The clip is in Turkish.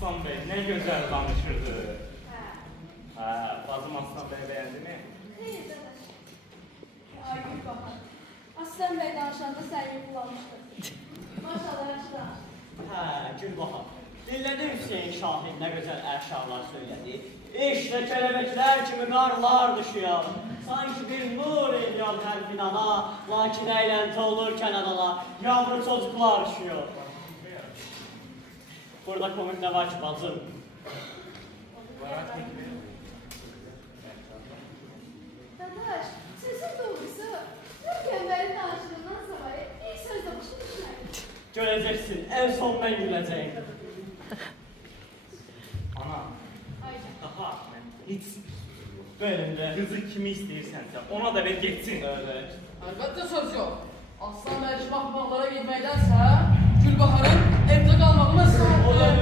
Aslan Bey ne güzel danışırdı. Bazım Aslan Bey beğendi mi? Hayır dadaş. Ay Gülbahar. Aslan Bey danışanda səni kullanmışdır. Maşallah yaşlar. Gülbahar. Dinledin Hüseyin Şahin ne güzel əşarlar söyledi. İşte kelebekler kimi qarlar düşüyor. Sanki bir nur ediyor her binada. Lakin eğlenti olurken adala yavru çocuklar düşüyor. Burada komik ne var ki bacım? Dadaş, sözün doğrusu, Türkiye Bey'in danışığından sonra ilk sözde başa düşmedi. Göreceksin en son ben güleceğim. Ana, Aycan. daha hiç Benim de. kızı kimi istəyirsən ona da ver getsin. Evet. Əlbəttə söz yox. Aslan Bey şahmaqlara getməkdənsə, Gülbaharın evdə qalmağını istəyir.